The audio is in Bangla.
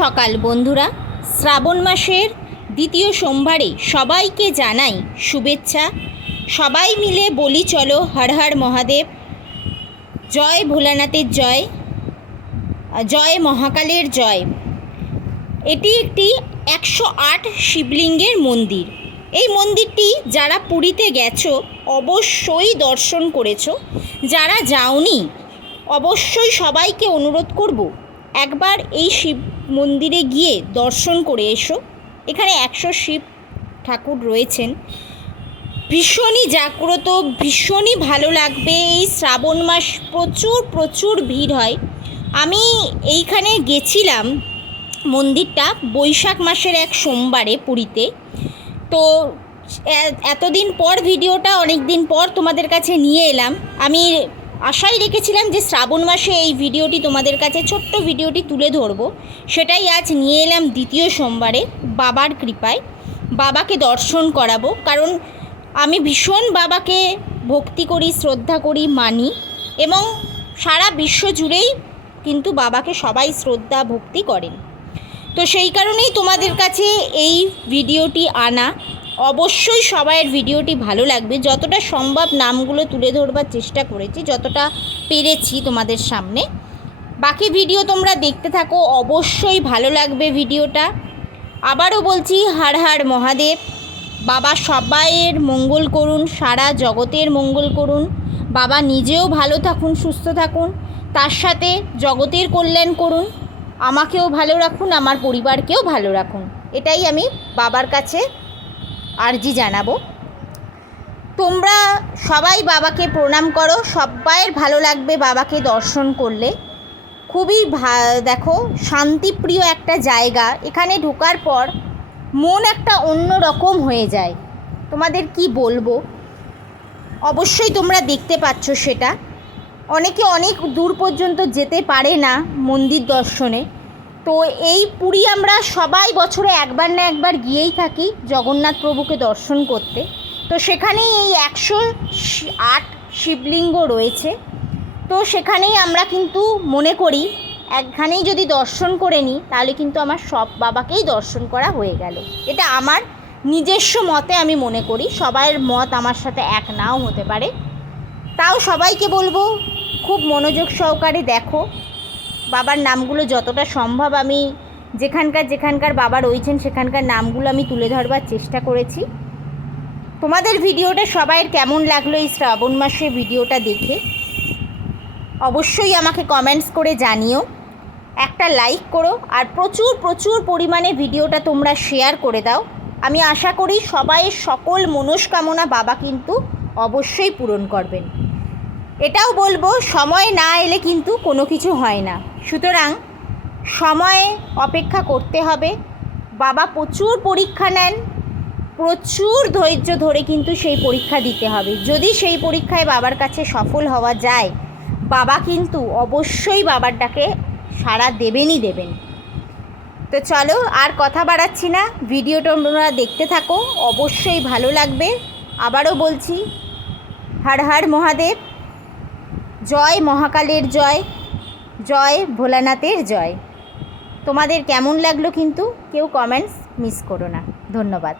সকাল বন্ধুরা, শ্রাবণ মাসের দ্বিতীয় সোমবারে সবাইকে জানাই শুভেচ্ছা। সবাই মিলে বলি চলো হর হর মহাদেব, জয় ভোলানাথের জয়, জয় মহাকালের জয়। এটি একটি 108 শিবলিঙ্গের মন্দির। এই মন্দিরটি যারা পুরীতে গেছো অবশ্যই দর্শন করেছো, যারা যাওনি অবশ্যই সবাইকে অনুরোধ করব একবার এই শিব মন্দিরে গিয়ে দর্শন করে এসো। এখানে 100 শিব ঠাকুর রয়েছেন। ভীষণই জাগ্রত, ভীষণই ভালো লাগবে। এই শ্রাবণ মাস প্রচুর ভিড় হয়। আমি এইখানে গেছিলাম মন্দিরটা বৈশাখ মাসের এক সোমবারে পুরীতে। তো এতদিন পর ভিডিওটা অনেক দিন পর তোমাদের কাছে নিয়ে এলাম। আমি আশাই রেখেছিলাম যে শ্রাবণ মাসে এই ভিডিওটি তোমাদের কাছে ছোট্ট ভিডিওটি তুলে ধরবো, সেটাই আজ নিয়ে এলাম দ্বিতীয় সোমবারে। বাবার কৃপায় বাবাকে দর্শন করাবো, কারণ আমি ভীষণ বাবাকে ভক্তি করি, শ্রদ্ধা করি, মানি, এবং সারা বিশ্ব জুড়েই কিন্তু বাবাকে সবাই শ্রদ্ধা ভক্তি করেন। তো সেই কারণেই তোমাদের কাছে এই ভিডিওটি আনা। অবশ্যই সবাইয়ের ভিডিওটি ভালো লাগবে। যতটা সম্ভব নামগুলো তুলে ধরবার চেষ্টা করেছি, যতটা পেরেছি তোমাদের সামনে। বাকি ভিডিও তোমরা দেখতে থাকো, অবশ্যই ভালো লাগবে ভিডিওটা। আবারও বলছি হর হর মহাদেব। বাবা সবাইয়ের মঙ্গল করুন, সারা জগতের মঙ্গল করুন। বাবা নিজেও ভালো থাকুন, সুস্থ থাকুন, তার সাথে জগতের কল্যাণ করুন। আমাকেও ভালো রাখুন, আমার পরিবারকেও ভালো রাখুন, এটাই আমি বাবার কাছে আর্জি জানাবো। তোমরা সবাই বাবাকে প্রণাম করো, সবাইয়ের ভালো লাগবে বাবাকে দর্শন করলে। খুবই দেখো শান্তিপ্রিয় একটা জায়গা। এখানে ঢোকার পর মন একটা অন্য রকম হয়ে যায়। তোমাদের কি বলবো, অবশ্যই তোমরা দেখতে পাচ্ছ সেটা। অনেকে অনেক দূর পর্যন্ত যেতে পারে না মন্দির দর্শনে। তো এই পুরী আমরা সবাই বছরে একবার না একবার গিয়েই থাকি জগন্নাথ প্রভুকে দর্শন করতে। তো সেখানেই এই 108 শিবলিঙ্গ রয়েছে। তো সেখানেই আমরা কিন্তু মনে করি একখানেই যদি দর্শন করে নিই তাহলে কিন্তু আমার সব বাবাকেই দর্শন করা হয়ে গেল। এটা আমার নিজস্ব মতে আমি মনে করি। সবাইয়ের মত আমার সাথে এক নাও হতে পারে। তাও সবাইকে বলবো খুব মনোযোগ সহকারে দেখো। বাবার নামগুলো যতটা সম্ভব আমি যেখানকার বাবা রয়েছেন সেখানকার নামগুলো আমি তুলে ধরবার চেষ্টা করেছি। তোমাদের ভিডিওটা সবাইয়ের কেমন লাগলো এই শ্রাবণ মাসে ভিডিওটা দেখে অবশ্যই আমাকে কমেন্টস করে জানিও। একটা লাইক করো আর প্রচুর পরিমাণে ভিডিওটা তোমরা শেয়ার করে দাও। আমি আশা করি সবাইয়ের সকল মনস্কামনা বাবা কিন্তু অবশ্যই পূরণ করবেন। এটাও বলবো সময় না এলে কিন্তু কোনো কিছু হয় না, সুতরাং সময়ে অপেক্ষা করতে হবে। বাবা প্রচুর পরীক্ষা নেন, প্রচুর ধৈর্য ধরে কিন্তু সেই পরীক্ষা দিতে হবে। যদি সেই পরীক্ষায় বাবার কাছে সফল হওয়া যায়, বাবা কিন্তু অবশ্যই বাবার ডাকে সাড়া দেবেনই দেবেন। তো চলো আর কথা বাড়াচ্ছি না, ভিডিওটা তোমরা দেখতে থাকো, অবশ্যই ভালো লাগবে। আবারও বলছি হর হর মহাদেব, জয় মহাকালের জয়, জয় ভোলানাথের জয়। তোমাদের কেমন লাগলো কিন্তু কেউ কমেন্টস মিস করো না। ধন্যবাদ।